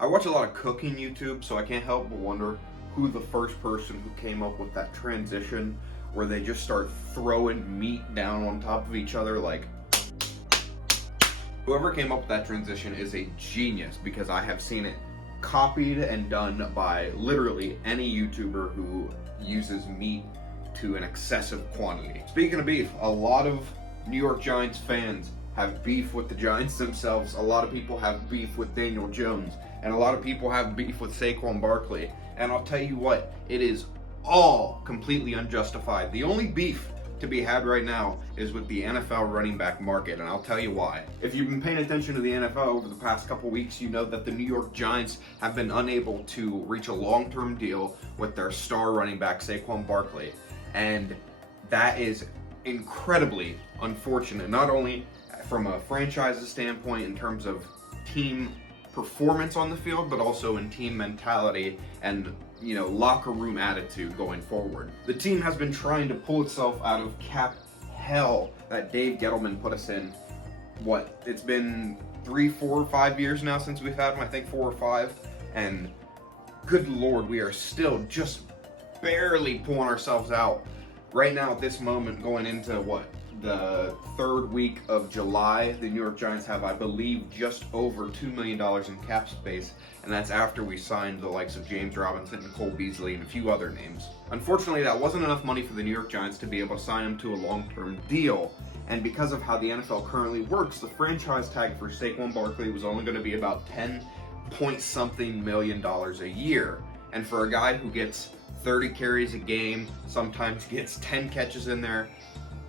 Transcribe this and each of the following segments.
I watch a lot of cooking YouTube, so I can't help but wonder who the first person who came up with that transition where they just start throwing meat down on top of each other like. Whoever came up with that transition is a genius, because I have seen it copied and done by literally any YouTuber who uses meat to an excessive quantity. Speaking of beef, a lot of New York Giants fans have beef with the Giants themselves. A lot of people have beef with Daniel Jones, and a lot of people have beef with Saquon Barkley. And I'll tell you what, it is all completely unjustified. The only beef to be had right now is with the NFL running back market, and I'll tell you why. If you've been paying attention to the NFL over the past couple weeks, you know that the New York Giants have been unable to reach a long-term deal with their star running back Saquon Barkley, and that is incredibly unfortunate, not only from a franchise's standpoint in terms of team performance on the field, but also in team mentality and, locker room attitude going forward. The team has been trying to pull itself out of cap hell that Dave Gettleman put us in. It's been 3, 4, 5 years now since we've had him, I think 4 or 5, and good Lord, we are still just barely pulling ourselves out. Right now at this moment, going into the third week of July, the New York Giants have, I believe, just over $2 million in cap space, and that's after we signed the likes of James Robinson and Cole Beasley and a few other names. Unfortunately, that wasn't enough money for the New York Giants to be able to sign him to a long-term deal, and because of how the NFL currently works, the franchise tag for Saquon Barkley was only going to be about 10 point something million dollars a year, and for a guy who gets 30 carries a game, sometimes gets 10 catches in there,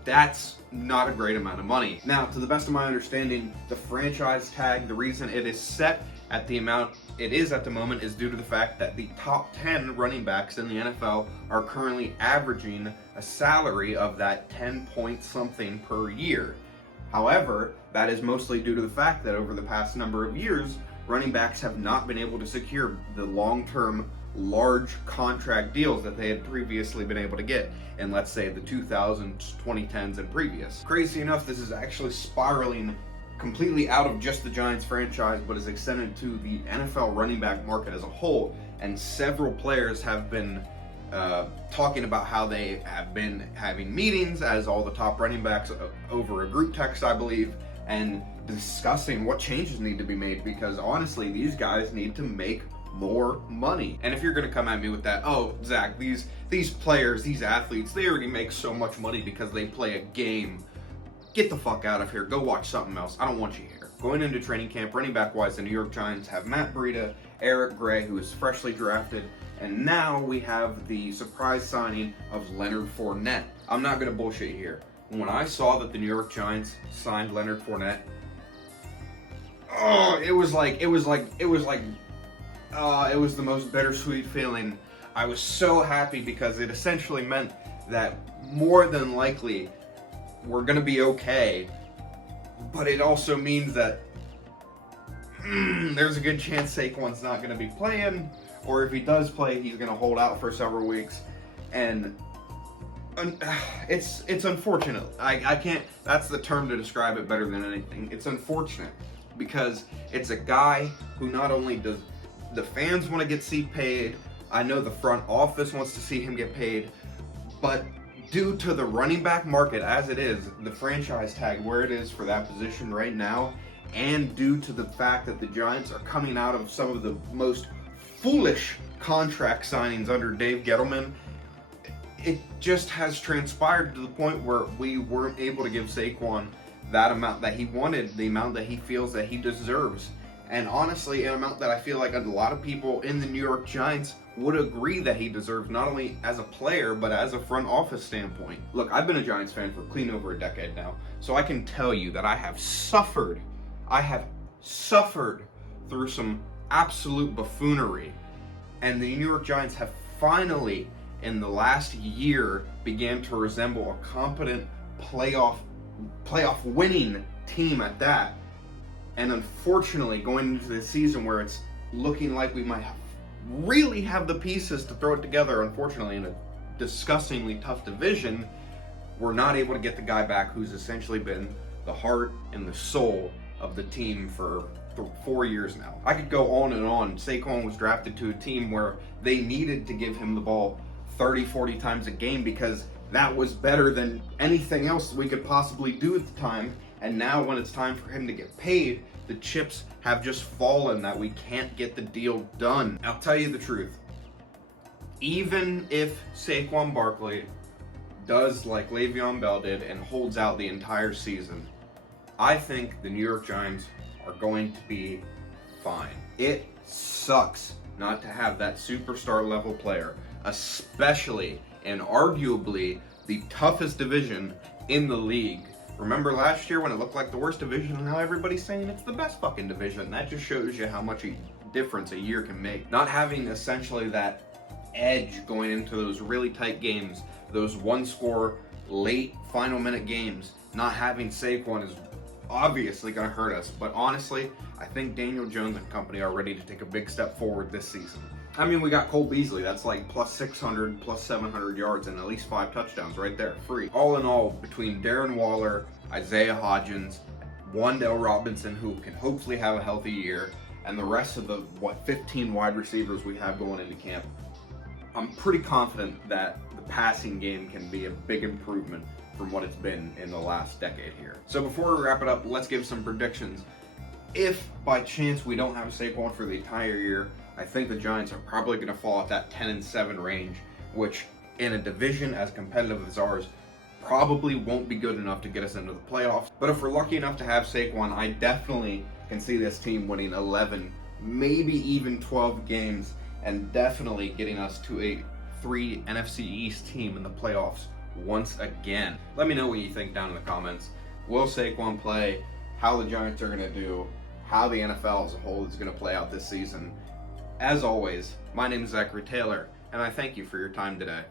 that's not a great amount of money. Now, to the best of my understanding, the franchise tag, the reason it is set at the amount it is at the moment is due to the fact that the top 10 running backs in the NFL are currently averaging a salary of that 10 point something per year. However, that is mostly due to the fact that over the past number of years, running backs have not been able to secure the long-term large contract deals that they had previously been able to get in, let's say, the 2000s, 2010s, and previous. Crazy enough, this is actually spiraling completely out of just the Giants franchise, but is extended to the NFL running back market as a whole, and several players have been talking about how they have been having meetings as all the top running backs over a group text, I believe, and discussing what changes need to be made, because honestly, these guys need to make more money. And if you're gonna come at me with that, oh, Zach, these players, these athletes, they already make so much money because they play a game. Get the fuck out of here. Go watch something else. I don't want you here. Going into training camp, running back wise, the New York Giants have Matt Breida, Eric Gray, who is freshly drafted, and now we have the surprise signing of Leonard Fournette. I'm not gonna bullshit you here. When I saw that the New York Giants signed Leonard Fournette, it was the most bittersweet feeling. I was so happy because it essentially meant that more than likely we're going to be okay, but it also means that there's a good chance Saquon's not going to be playing, or if he does play, he's going to hold out for several weeks, and it's unfortunate. I can't, that's the term to describe it better than anything. It's unfortunate because it's a guy who not only does the fans want to see paid, I know the front office wants to see him get paid, but due to the running back market as it is, the franchise tag where it is for that position right now, and due to the fact that the Giants are coming out of some of the most foolish contract signings under Dave Gettleman, it just has transpired to the point where we weren't able to give Saquon that amount that he wanted, the amount that he feels that he deserves. And honestly, an amount that I feel like a lot of people in the New York Giants would agree that he deserves, not only as a player, but as a front office standpoint. Look, I've been a Giants fan for clean over a decade now, so I can tell you that I have suffered through some absolute buffoonery. And the New York Giants have finally, in the last year, began to resemble a competent playoff winning team at that. And unfortunately, going into the season where it's looking like we might really have the pieces to throw it together, unfortunately, in a disgustingly tough division, we're not able to get the guy back who's essentially been the heart and the soul of the team for 4 years now. I could go on and on. Saquon was drafted to a team where they needed to give him the ball 30, 40 times a game because that was better than anything else we could possibly do at the time. And now when it's time for him to get paid, the chips have just fallen that we can't get the deal done. I'll tell you the truth. Even if Saquon Barkley does like Le'Veon Bell did and holds out the entire season, I think the New York Giants are going to be fine. It sucks not to have that superstar level player, especially and arguably the toughest division in the league. Remember last year when it looked like the worst division, and now everybody's saying it's the best fucking division? That just shows you how much a difference a year can make. Not having essentially that edge going into those really tight games, those one-score, late, final minute games, not having Saquon is obviously going to hurt us. But honestly, I think Daniel Jones and company are ready to take a big step forward this season. I mean, we got Cole Beasley. That's like plus 600, plus 700 yards and at least 5 touchdowns right there, free. All in all, between Darren Waller, Isaiah Hodgins, Wan'Dale Robinson, who can hopefully have a healthy year, and the rest of the, 15 wide receivers we have going into camp, I'm pretty confident that the passing game can be a big improvement from what it's been in the last decade here. So before we wrap it up, let's give some predictions. If by chance we don't have Saquon for the entire year, I think the Giants are probably going to fall at that 10-7 range, which in a division as competitive as ours probably won't be good enough to get us into the playoffs. But if we're lucky enough to have Saquon, I definitely can see this team winning 11, maybe even 12 games, and definitely getting us to a 3 NFC East team in the playoffs once again. Let me know what you think down in the comments. Will Saquon play? How the Giants are going to do? How the NFL as a whole is going to play out this season? As always, my name is Zachary Taylor, and I thank you for your time today.